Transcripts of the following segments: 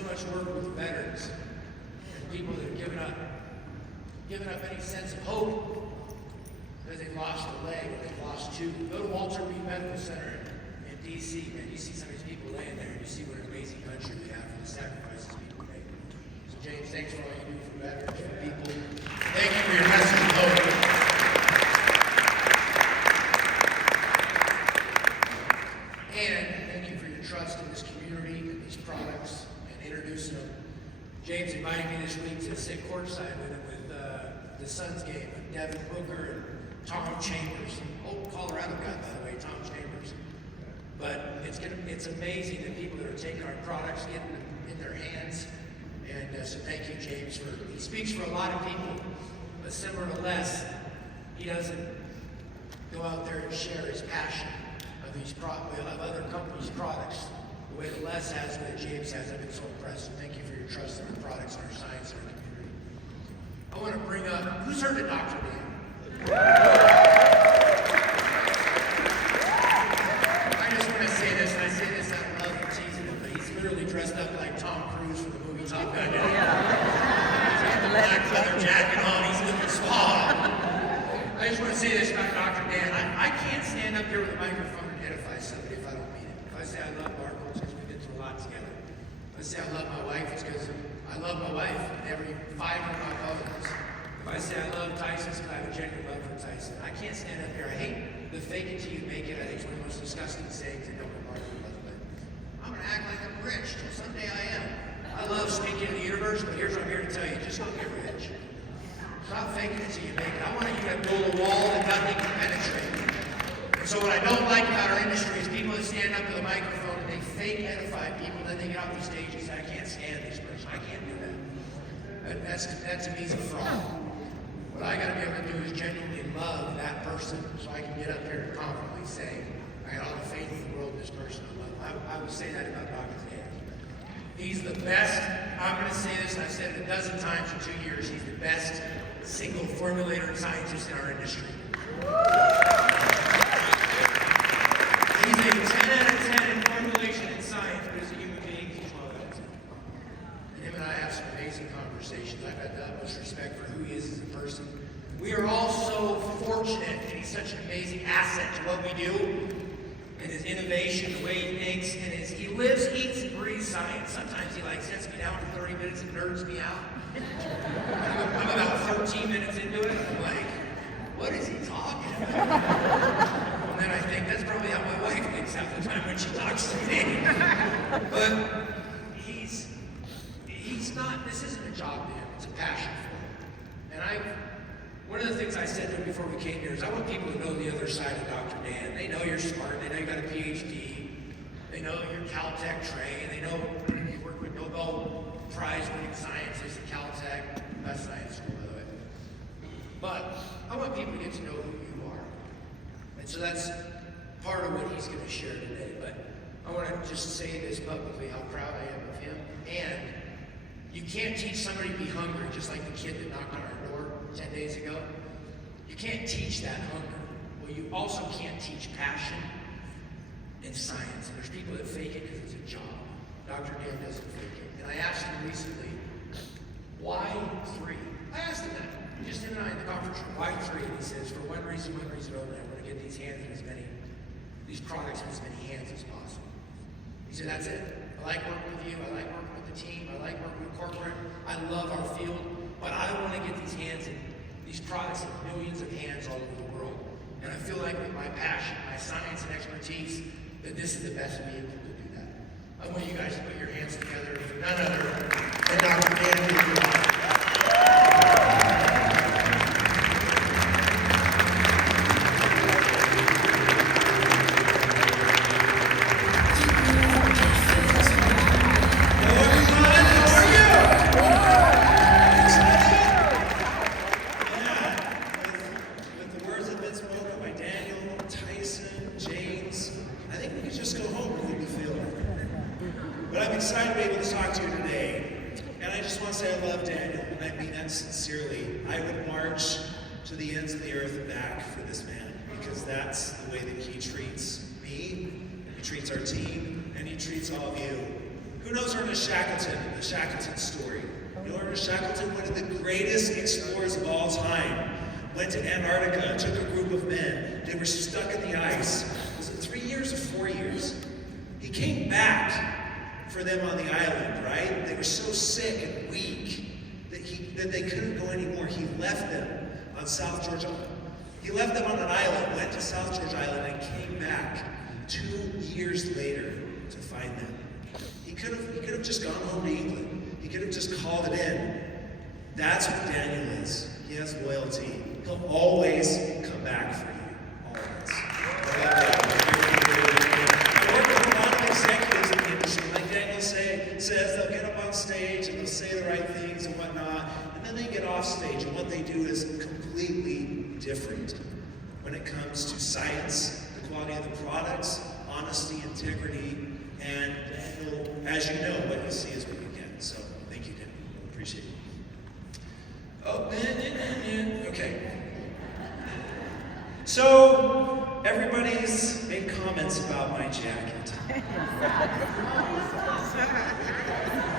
so much work with veterans and people that have given up any sense of hope because they've lost a leg or they've lost two. Go to Walter Reed Medical Center in D.C. and you see some of these people laying there and you see what an amazing country we have and the sacrifices people make. So James, thanks for all you do for veterans, for people. Thank you for your message of hope. And thank you for your trust in this community and these products and introducing them. James invited me this week to sit courtside with him with the Suns game with Devin Booker and Tom Chambers, old Colorado guy, by the way, Tom Chambers. But it's amazing the people that are taking our products, getting them in their hands. And so thank you, James, he speaks for a lot of people, but similar to Les, he doesn't go out there and share his passion of other companies' products the way that Les has, the way that James has. I've been so impressed. So thank you for your trust in our products and our science and our community. I want to bring up, who's heard of Dr. Dan? I just want to say this, and I say this out of love and teasing him, but he's literally dressed up like Tom Cruise from the movie Top Gun. He's got the black leather jacket on, he's looking suave. I just want to say this about Dr. Dan. I can't stand up here with a microphone and edify somebody if I don't mean it. If I say I love Barbara, it's because we've been through a lot together. If I say I love my wife, it's because I love my wife and every fiber of my bones. If I say I love Tyson, it's because I have a genuine love for Tyson. I can't stand up here. I hate the fake it till you make it. I think it's one of the most disgusting sayings that nobody loves. But I'm going to act like I'm rich till someday I am. I love speaking to the universe, but here's what I'm here to tell you. Just don't get rich. Stop faking it till you make it. I want you to build a wall that nothing can penetrate. And so what I don't like about our industry is people that stand up to the microphone and they fake edify people, then they get off these stages and I can't stand this person. I can't do that. That to me is a fraud. What I got to be able to do is genuinely love that person so I can get up here and confidently say, I got all the faith in the world in this person I love. I would say that about Dr. Dan. He's the best. I'm going to say this, and I've said it a dozen times in 2 years. He's the best single formulator and scientist in our industry. He's a 10 out of 10 in formulation and science, but as a human being, he's 12 out of 10. And him and I have some amazing conversations. I've got the utmost respect for who he is as a person. We are all so fortunate, and he's such an amazing asset to what we do, and his innovation, the way he thinks, and he lives, eats, and breathes science. Sometimes he sets me down for 30 minutes and nerds me out. I'm about 13 minutes into it, and I'm like, what is he talking about? And then I think that's probably how my wife thinks half the time when she talks to me. But he's not, this isn't a job to him, it's a passion for him. And one of the things I said to him before we came here is I want people to know the other side of Dr. Dan. They know you're smart, they know you got a PhD, they know you're Caltech trained, they know you work with Nobel Prize winning scientists at Caltech, best science school by the way. But I want people to get to know who you are. And so that's part of what he's going to share today. But I want to just say this publicly, how proud I am of him. And you can't teach somebody to be hungry, just like the kid that knocked on our door 10 days ago. You can't teach that hunger. Well, you also can't teach passion and science. And there's people that fake it because it's a job. Dr. Dan doesn't fake it. And I asked him recently, why 3? I asked him that. Just him and I in the conference room, why 3? And he says, for one reason only, I want to get these products in as many hands as possible. He said, that's it. I like working with you, I like working with the team, I like working with corporate, I love our field, but I want to get these products in millions of hands all over the world. And I feel like with my passion, my science and expertise, that this is the best vehicle to do that. I want you guys to put your hands together for none other than Dr. Dan. But I'm excited to be able to talk to you today. And I just want to say I love Daniel, and I mean that sincerely. I would march to the ends of the earth and back for this man, because that's the way that he treats me, he treats our team, and he treats all of you. Who knows Ernest Shackleton, the Shackleton story? You know, Ernest Shackleton, one of the greatest explorers of all time, went to Antarctica, took a group of men. They were stuck in the ice. Was it 3 years or 4 years? He came back for them on the island, right? They were so sick and weak that they couldn't go anymore. He left them on South George Island. He left them on an island, went to South George Island, and came back 2 years later to find them. He could have just gone home to England. He could have just called it in. That's what Daniel is. He has loyalty. He'll always come back for you. Always. I work with a lot of executives in the industry. Like Daniel says, they'll get up on stage and they'll say the right things and whatnot, and then they get off stage, and what they do is completely different when it comes to science, the quality of the products, honesty, integrity, and Daniel, as you know, what you see is what you get. So thank you, Daniel. Appreciate it. Oh, okay. So everybody's made comments about my jacket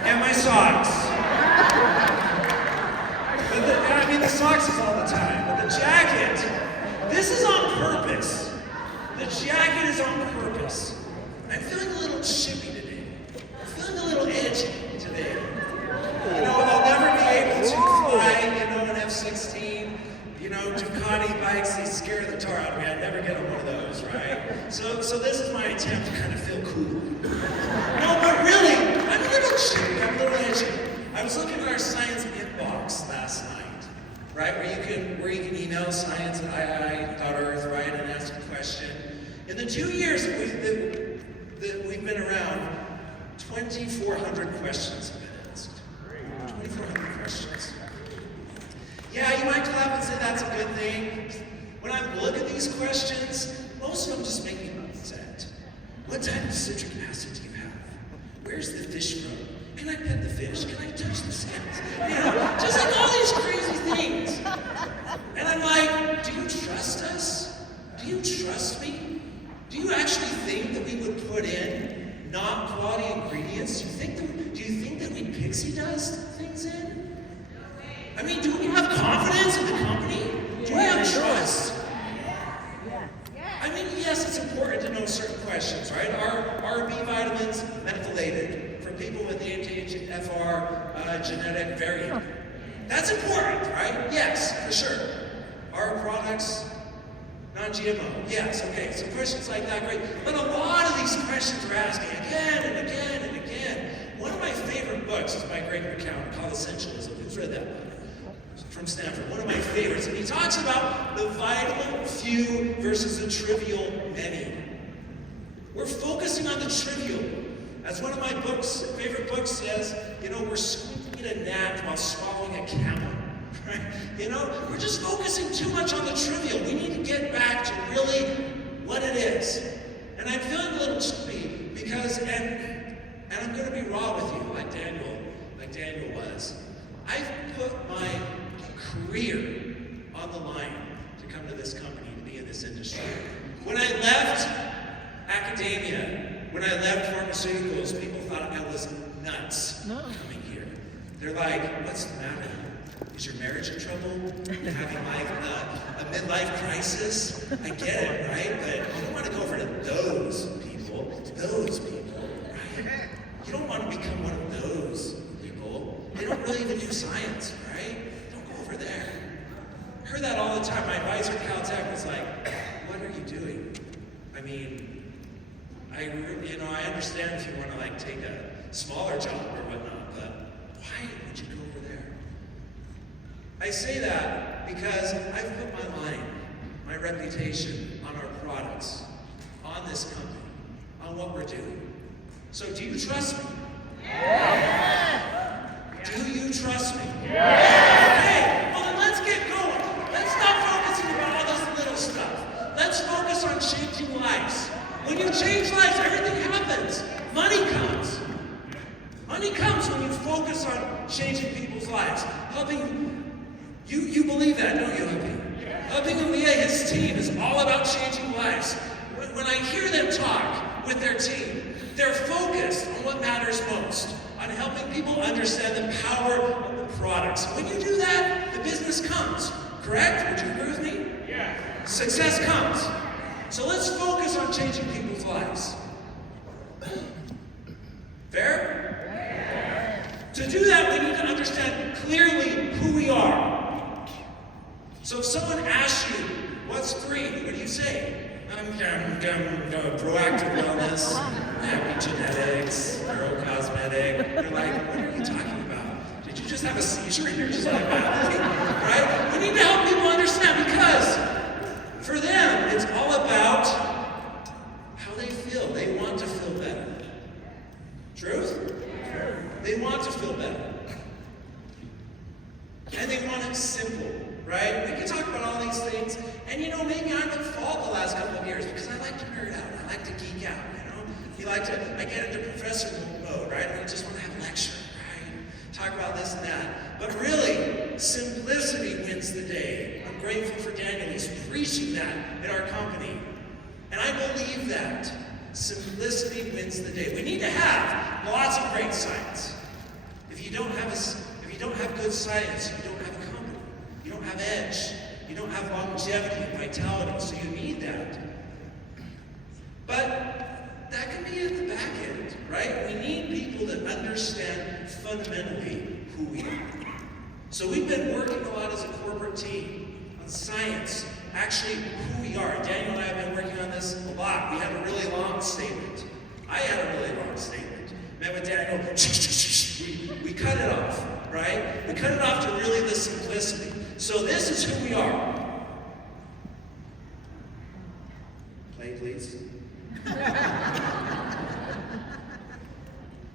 and my socks. I mean, the socks is all the time, but the jacket, this is on purpose. The jacket is on purpose. I'm feeling a little chippy today. I'm feeling a little edgy today. You know, I'll never be able to fly, an F-16. Ducati bikes, they scare the tar out of me. I'd never get on one of those, right? So this is my attempt to kind of feel cool. No, but really, I'm a little chippy, I'm a little edgy. I was looking at our science inbox last night, right? Where you can email science@ii.earth, right, and ask a question. In the 2 years that we've been around, 2,400 questions have been asked. 2,400 questions. Yeah, you might clap and say that's a good thing. When I look at these questions, most of them just make me upset. What type of citric acid do you have? Where's the fish from? Can I pet the fish? Can I touch the scales? Just like all these crazy things. And I'm like, do you trust us? Do you trust me? Do you actually think that we would put in not quality ingredients? Do you think that we pixie dust things in? I mean, do we have confidence in the company? Do we have trust? I mean, yes, it's important to know certain questions, right? Are B vitamins methylated for people with the HHFR genetic variant? That's important, right? Yes, for sure. Are products non-GMO? Yes, okay. So questions like that, great. But a lot of these questions we're asking again and again and again. One of my favorite books is by Greg McKeown called Essentialism. Who's read that book? From Stanford, one of my favorites, and he talks about the vital few versus the trivial many. We're focusing on the trivial. As one of my favorite books says, we're squeezing a gnat while swallowing a camel, right? We're just focusing too much on the trivial. We need to get back to really what it is. And I'm feeling a little chippy because, and I'm going to be raw with you, like Daniel was. I've put my career on the line to come to this company, to be in this industry. When I left academia, when I left pharmaceuticals, people thought I was nuts coming here. They're like, what's the matter? Is your marriage in trouble? You're having a midlife crisis? I get it, right? But you don't want to go over to those people, right? You don't want to become one of those people. They don't really even do science, right? Don't go over there. I heard that all the time. My advisor at Caltech was like, what are you doing? I mean, I understand if you want to take a smaller job or whatnot, but why would you go over there? I say that because I've put my line, my reputation on our products, on this company, on what we're doing. So do you trust me? Yeah. Do you trust me? Yeah. Okay, well then let's get going. Let's stop focusing on all this little stuff. Let's focus on changing lives. When you change lives, everything happens. Money comes. Money comes when you focus on changing people's lives. You believe that, don't you, Helping Aaliyah, his team, is all about changing lives. When I hear them talk with their team, They're focused on what matters most, on helping people understand the power of the products. When you do that, the business comes, correct? Would you agree with me? Yeah. Success comes. So let's focus on changing people's lives. Fair? To do that, we need to understand clearly who we are. So if someone asks you, what's Three? What do you say? I'm proactive wellness, epigenetics, neurocosmetic. You're like, what are you talking about? Did you just have a seizure and you're just like, right? We need to help people understand because for them, it's all about how they feel. They want to feel better. Truth? They want to feel better. And they want it simple, right? We can talk about all these things, and maybe I'm at fault the last couple of years because I like to nerd out. I like to geek out, I get into professor mode, right? And I just want to have a lecture, right? Talk about this and that. But really, simplicity wins the day. I'm grateful for Daniel. He's preaching that in our company. And I believe that. Simplicity wins the day. We need to have lots of great science. If you don't have good science, you don't have a company. You don't have edge. You don't have longevity and vitality, so you need that. But that can be at the back end, right? We need people that understand fundamentally who we are. So we've been working a lot as a corporate team on science, actually who we are. Daniel and I have been working on this a lot. We had a really long statement. I had a really long statement. Met with Daniel, we cut it off, right? We cut it off to really the simplicity. So this is who we are. Play, please.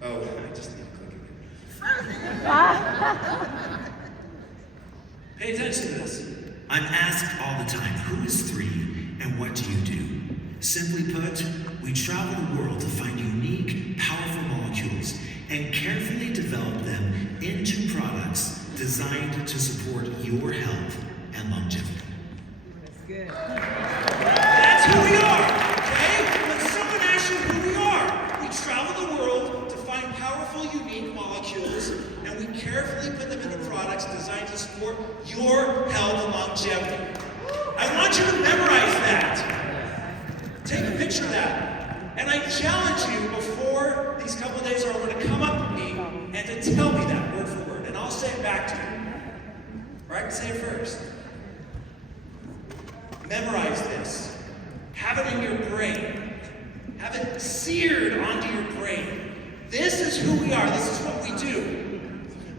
Oh, I just need to click again. Pay attention to this. I'm asked all the time, who is Three and what do you do? Simply put, we travel the world to find unique, powerful molecules and carefully develop them into products designed to support your health and longevity. That's good. That's who we are, okay? When someone asks you who we are, we travel the world to find powerful, unique molecules, and we carefully put them into products designed to support your health and longevity. I want you to memorize that. Take a picture of that. And I challenge you before these couple of days are over to come up to me and to tell me that word for word. And I'll say it back to you. All right, say it first. Memorize this. Have it in your brain. Have it seared onto your brain. This is who we are. This is what we do.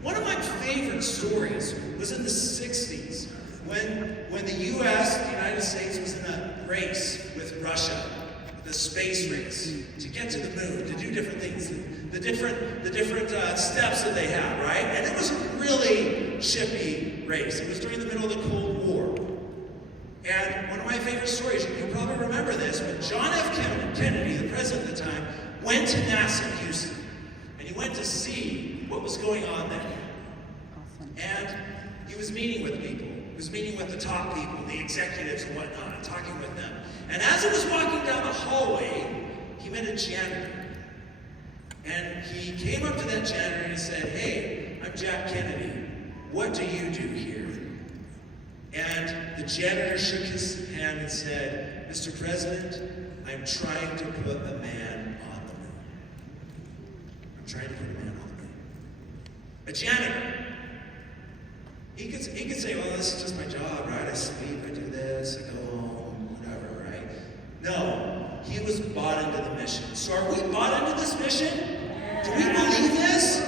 One of my favorite stories was in the 60s when the U.S., the United States, was in a race with Russia, the space race, to get to the moon, to do different things, the different steps that they had, right? And it was a really chippy race. It was during the middle of the Cold War. And one of my favorite stories, you probably remember this, but John F. Kennedy, the president at the time, went to NASA in Houston. And he went to see what was going on there. And he was meeting with people. He was meeting with the top people, the executives and whatnot, and talking with them. And as he was walking down the hallway, he met a janitor. And he came up to that janitor and he said, "Hey, I'm Jack Kennedy. What do you do here?" And the janitor shook his hand and said, "Mr. President, I'm trying to put a man on the moon. I'm trying to put a man on the moon." A janitor. He could say, "Well, this is just my job, right? I sleep, I do this, I go home, whatever, right?" No, he was bought into the mission. So are we bought into this mission? Do we believe this?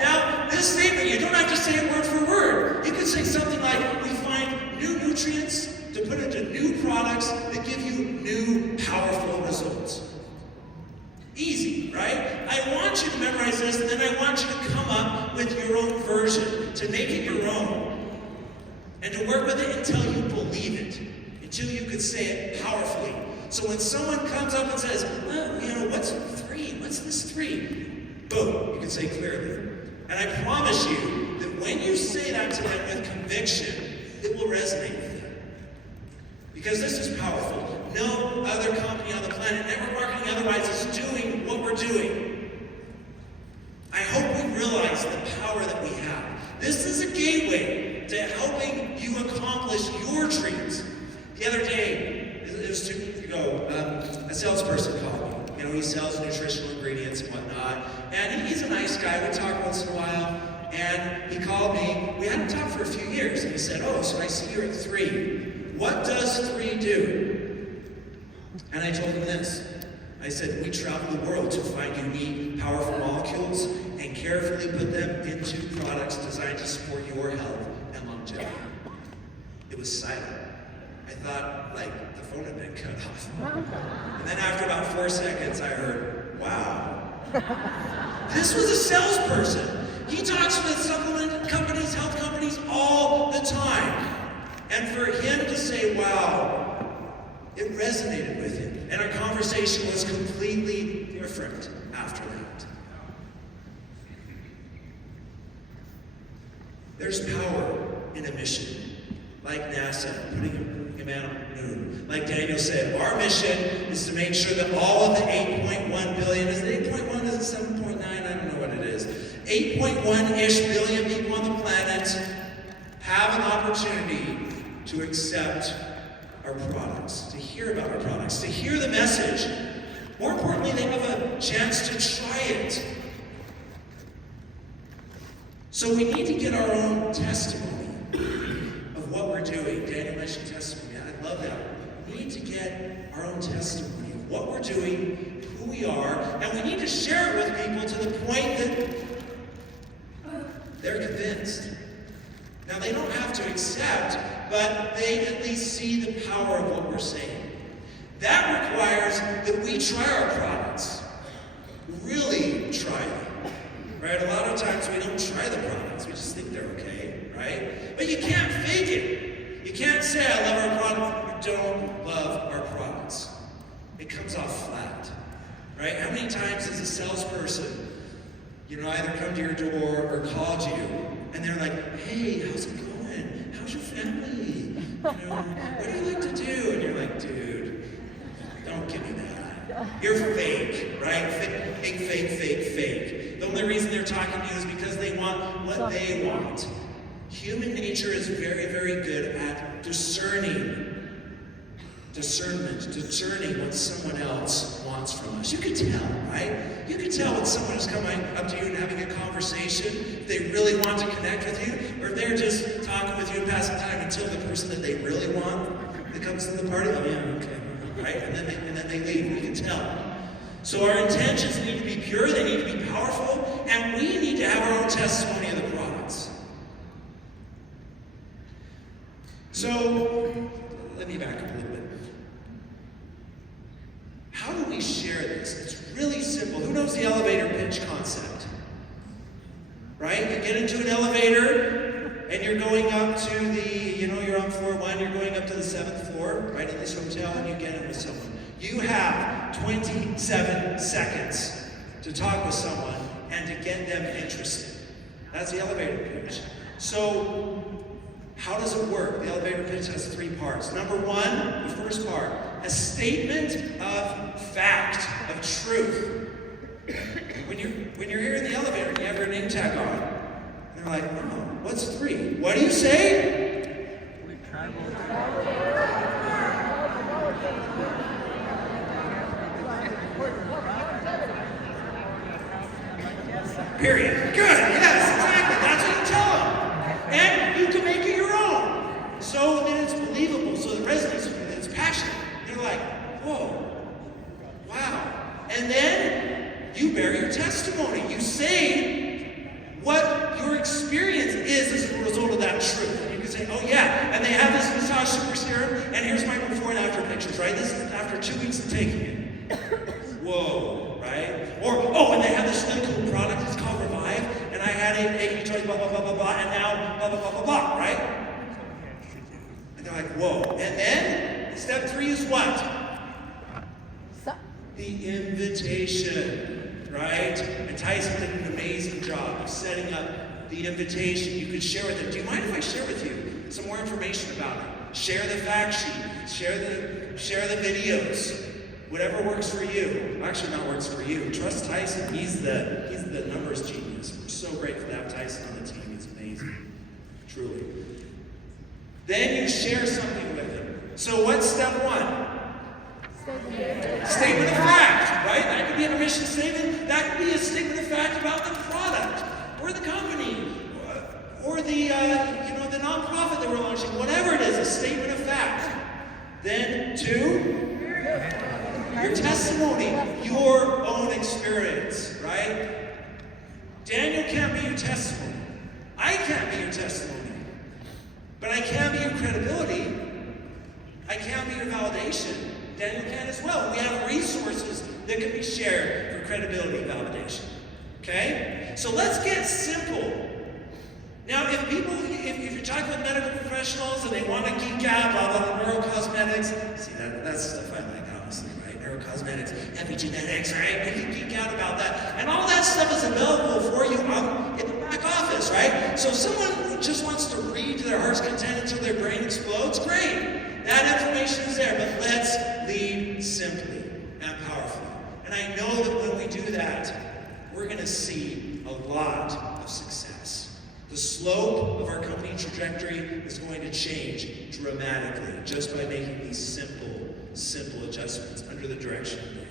Now, this statement, you don't have to say it word for word. You could say something like, we find new nutrients to put into new products that give you new, powerful results. Easy, right? I want you to memorize this, and then I want you to come up with your own version, to make it your own, and to work with it until you believe it, until you can say it powerfully. So when someone comes up and says, "Well, what's Three? What's this Three?" Boom, you can say clearly. And I promise you that when you say that to them with conviction, it will resonate with them. Because this is powerful. No other company on the planet, network marketing otherwise, is doing what we're doing. I hope we realize the power that we have. This is a gateway to helping you accomplish your dreams. The other day, it was 2 weeks ago, a salesperson called me. You know, he sells nutritional ingredients and whatnot. And he's a nice guy. We talk once in a while. And he called me. We hadn't talked for a few years. And he said, oh, so I see you're at Three. What does Three do? And I told him this. I said, we travel the world to find unique, powerful molecules and carefully put them into products designed to support your health and longevity. It was silent. I thought, like, the phone had been cut off. And then after about 4 seconds, I heard, wow. This was a salesperson. He talks with supplement companies, health companies all the time. And for him to say, wow, it resonated with him. And our conversation was completely different after that. There's power in a mission. Like NASA, putting a man on the moon. Like Daniel said, our mission is to make sure that all of the 8.1 billion, is it 8.1, is it 7.9? I don't know what it is. 8.1-ish billion people on the planet have an opportunity to accept our products, to hear about our products, to hear the message. More importantly, they have a chance to try it. So we need to get our own testimony of what we're doing. Daniel mentioned testimony. I love that. We need to get our own testimony of what we're doing, who we are, and we need to share it with people to the point that they're convinced. Now, they don't have to accept, but they at least see the power of what we're saying. That requires that we try our products. Really try them. Right? A lot of times we don't try the products. We just think they're okay, right? But you can't fake it. You can't say, I love our product, you don't love our products. It comes off flat. Right? How many times has a salesperson, either come to your door or called you, and they're like, hey, how's it going? How's your family? What do you like to do? And you're like, dude, don't give me that. You're fake, right? Fake. The only reason they're talking to you is because they want what they want. Human nature is very, very good at discerning what someone else wants from us. You can tell, right? You can tell when someone is coming up to you and having a conversation, if they really want to connect with you, or if they're just talking with you and passing time until the person that they really want that comes to the party, oh yeah, okay, right? And then they leave. You can tell. So our intentions need to be pure, they need to be powerful, and we need to have our own testimony of the products. So, let me back up a little bit. How do we share this? It's really simple. Who knows the elevator pitch concept? Right? You get into an elevator, and you're going up to you're on floor 1, you're going up to the 7th floor, right, in this hotel, and you get in with someone. You have 27 seconds to talk with someone and to get them interested. That's the elevator pitch. So, how does it work? The elevator pitch has 3 parts. Number 1, the first part, a statement of fact, of truth. When you're here in the elevator and you have your name tag on, they're like, oh, what's Three? What do you say? We travel. Period. Good. Yes, exactly. That's what you tell them. And you can make it your own. So then it's believable. So the resonates with it. It's passionate. You're like, whoa, wow. And then you bear your testimony. You say what your experience is as a result of that truth. And you can say, oh yeah, and they have this Visage super serum, and here's my before and after pictures, right? This is after 2 weeks of taking it. Whoa, right? Or, oh, and they have this really cool product, it's called Revive, and I had it, you told blah, blah, blah, blah, blah, and now blah, blah, blah, blah, blah, right? And they're like, whoa. And then, step 3 is what? The invitation, right? And Tyson did an amazing job of setting up the invitation. You could share with them. Do you mind if I share with you some more information about it? Share the fact sheet. Share the videos. Whatever works for you. Actually, not works for you. Trust Tyson. He's the numbers genius. We're so grateful to have Tyson on the team. He's amazing. Truly. Then you share something with him. So what's step one? Statement of fact, right? That could be a mission statement. That could be a statement of fact about the product, or the company, or the the nonprofit that we're launching. Whatever it is, a statement of fact. Then two, your testimony, your own experience, right? Daniel can't be your testimony. I can't be your testimony. But I can be your credibility. I can be your validation. Daniel can as well. We have resources that can be shared for credibility and validation. Okay? So let's get simple. Now, if you're talking with medical professionals and they want to geek out about neurocosmetics, see, that's stuff I like, honestly, right? Neurocosmetics, epigenetics, right? We can geek out about that. And all that stuff is available for you in the back office, right? So if someone just wants to read to their heart's content until their brain explodes, great. That information is there, but let's lead simply and powerfully. And I know that when we do that, we're going to see a lot of success. The slope of our company trajectory is going to change dramatically just by making these simple adjustments under the direction of Daniel.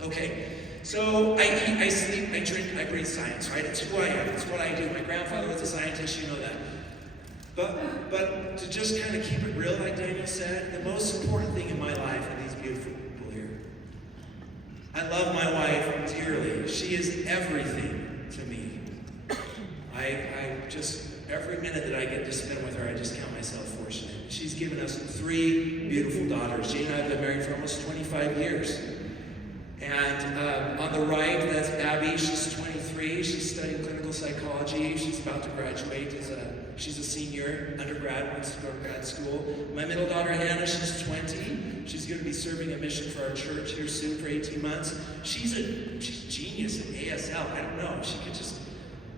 Okay, so I eat, I sleep, I drink, I breathe science, right? It's who I am. It's what I do. My grandfather was a scientist, you know that. But to just kind of keep it real, like Daniel said, the most important thing in my life are these beautiful people here. I love my wife dearly. She is everything to me. I just, every minute that I get to spend with her, I just count myself fortunate. She's given us 3 beautiful daughters. Jane and I have been married for almost 25 years. And on the right, that's Abby. She's 23. She's studying clinical psychology. She's about to graduate she's a senior, undergrad, wants to go to grad school. My middle daughter, Hannah, she's 20. She's going to be serving a mission for our church here soon for 18 months. She's genius at ASL. I don't know.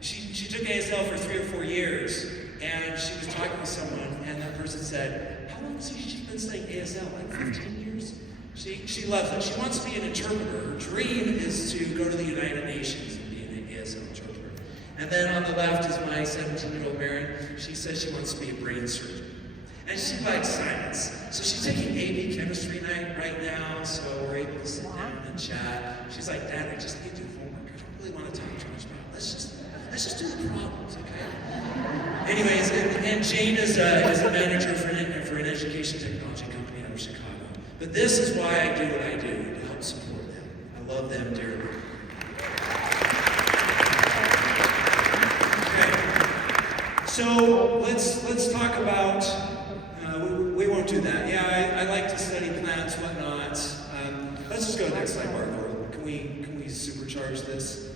She took ASL for 3 or 4 years, and she was talking to someone, and that person said, how long has she been studying ASL? Like 15 years? She loves it. She wants to be an interpreter. Her dream is to go to the United Nations and be an ASL interpreter. And then on the left is my 17-year-old Mary. She says she wants to be a brain surgeon. And she likes science. So she's taking AB chemistry night right now, so we're able to sit down and chat. She's like, Dad, I just need to do homework. I don't really want to talk too much about it. Let's just do the problems, okay? Anyways, and Jane is a manager for an education technology company out of Chicago. But this is why I do what I do, to help support them. I love them dearly. Okay, so let's talk about, we won't do that. Yeah, I like to study plants, whatnot. Let's just go to the next slide, Mark. Can we supercharge this?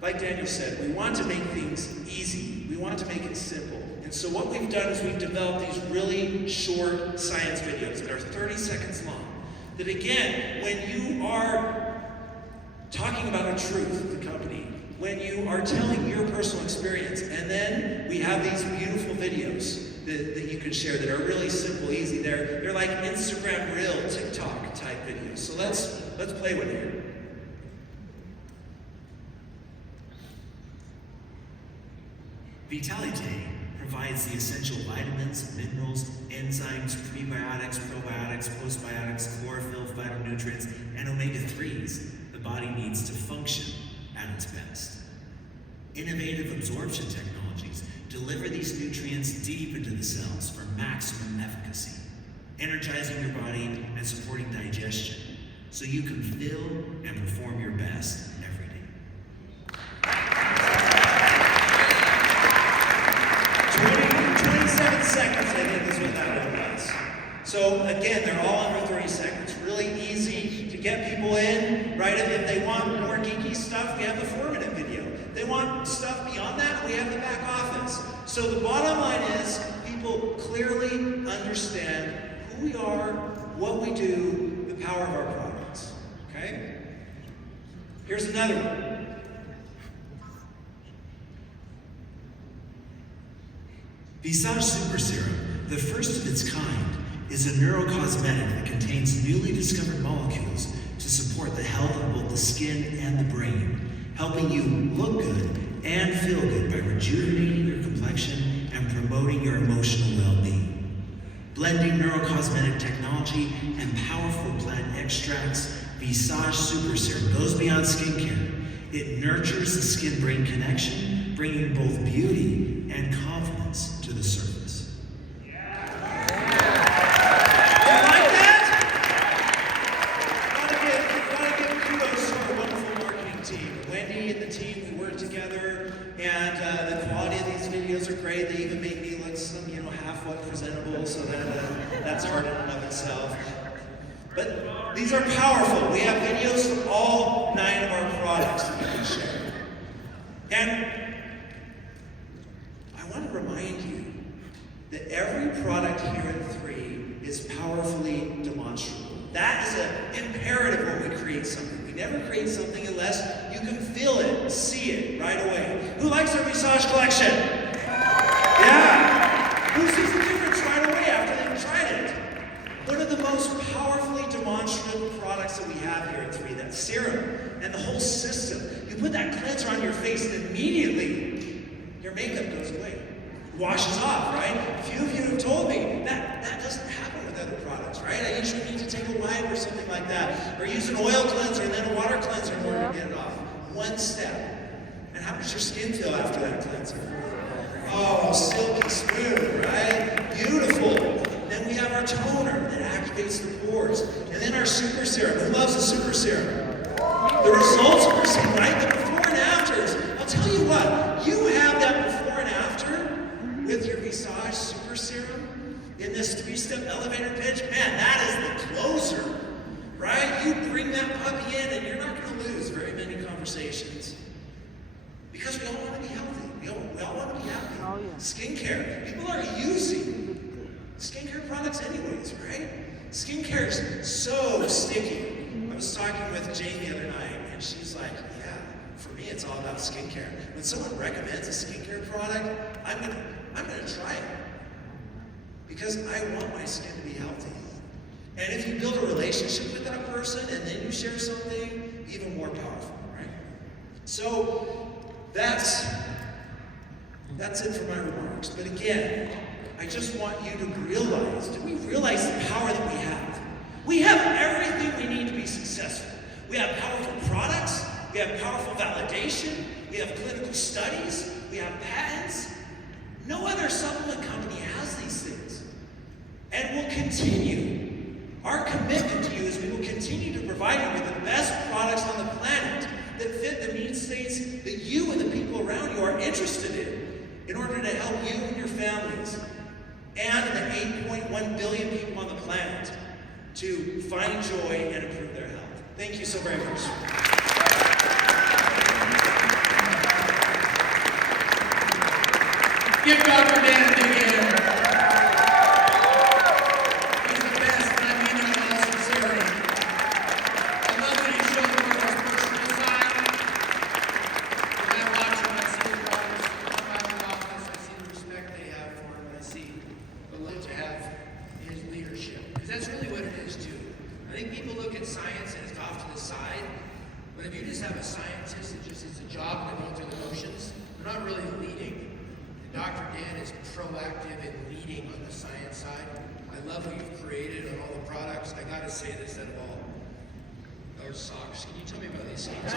Like Daniel said, we want to make things easy. We want to make it simple. And so what we've done is we've developed these really short science videos that are 30 seconds long. That again, when you are talking about a truth of the company, when you are telling your personal experience, and then we have these beautiful videos that you can share that are really simple, easy. They're like Instagram Reel, TikTok type videos. So let's play one here. Vitalite provides the essential vitamins, minerals, enzymes, prebiotics, probiotics, postbiotics, chlorophyll, phytonutrients, and omega-3s the body needs to function at its best. Innovative absorption technologies deliver these nutrients deep into the cells for maximum efficacy, energizing your body and supporting digestion so you can feel and perform your best every day. 27 seconds, I think, is what that one was. So again, they're all under 30 seconds. Really easy to get people in, right? If they want more geeky stuff, we have the 4-minute video. If they want stuff beyond that, we have the back office. So the bottom line is people clearly understand who we are, what we do, the power of our products. Okay? Here's another one. Visage Super Serum, the first of its kind, is a neurocosmetic that contains newly discovered molecules to support the health of both the skin and the brain, helping you look good and feel good by rejuvenating your complexion and promoting your emotional well-being. Blending neurocosmetic technology and powerful plant extracts, Visage Super Serum goes beyond skincare. It nurtures the skin-brain connection, bringing both beauty and confidence to the surface. You like that? Gotta give kudos to our wonderful marketing team. Wendy and the team, we work together, and the quality of these videos are great. They even make me look half-what presentable, so that's hard in and of itself. But these are powerful. We have videos of all 9 of our products that we can share. And I want to remind you that every product here in Three is powerfully demonstrable. That is an imperative when we create something. We never create something unless you can feel it, see it right away. Who likes our Visage collection? Yeah. Who sees the difference right away after they've tried it? One of the most powerfully demonstrative products that we have here at Three, that serum and the whole system. You put that cleanser on your face and immediately your makeup goes away. It washes off, right? A few of you have told me that doesn't happen with other products, right? I usually need to take a wipe or something like that, or use an oil cleanser and then a water cleanser in order to get it off. One step. And how does your skin feel after that cleanser? Oh, silky smooth, right? Beautiful. Then we have our toner that activates the pores. And then our super serum. Who loves a super serum? The results we're seeing, right? The before and afters. I'll tell you what, you have that before and after with your Visage Super Serum in this 3-step elevator pitch. Man, that is the closer, right? You bring that puppy in and you're not going to lose very many conversations. Because we all want to be healthy. We all want to be happy. Oh, yeah. Skincare. People are using skincare products anyways, right? Skincare is so sticky. I was talking with Jane the other night, and she's like, yeah, for me it's all about skincare. When someone recommends a skincare product, I'm gonna try it. Because I want my skin to be healthy. And if you build a relationship with that person and then you share something, even more powerful, right? So that's it for my remarks. But again, I just want you to realize, do we realize the power that we have? We have everything we need to be successful. We have powerful products, we have powerful validation, we have clinical studies, we have patents. No other supplement company has these things. And we'll continue. Our commitment to you is we will continue to provide you with the best products on the planet that fit the need states that you and the people around you are interested in order to help you and your families and the 8.1 billion people on the planet to find joy and improve their health. Thank you so very much. Give Dr. Dan a big hand. He's the best, and I mean that in all sincerity. I love that he showed the most personal side. When I watch him, I see the brothers come out of the office, I see the respect they have for him, and I see the love to have his leadership. Because that's really what it is, too. I think people look at science and it's off to the side, but if you just have a scientist that just is a job to go through the motions, they're not really leading. Dr. Dan is proactive in leading on the science side. I love what you've created on all the products. I gotta say this out of all those socks. Can you tell me about these socks?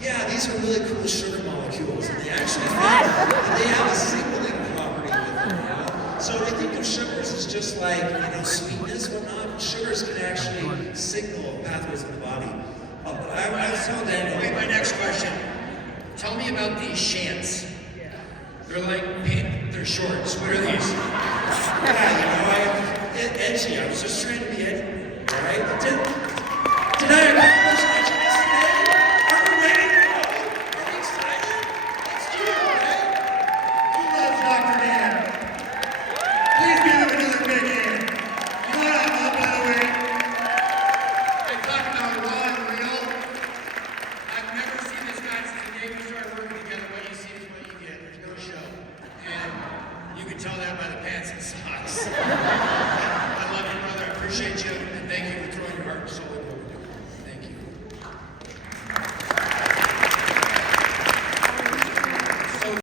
Yeah, these are really cool sugar molecules, and they actually they have a signaling property with them. You know? So we think of sugars as just like sweetness, whatnot. But sugars can actually signal pathways in the body. I was telling Daniel. Okay, my next question. Tell me about these shants. They're like they're shorts. What are these? Yeah, edgy. I was just trying to be edgy, right? Did I accomplish edginess today? Are we ready to go? Are we excited? Let's do it, right? Who loves Dr. Dan? Please give him another big hand. You know what I love, by the way? They talk about raw and real. I've never seen this guy since the day we started working together. What you see tell that by the pants and socks. I love you, brother. I appreciate you, and thank you for throwing your heart and soul into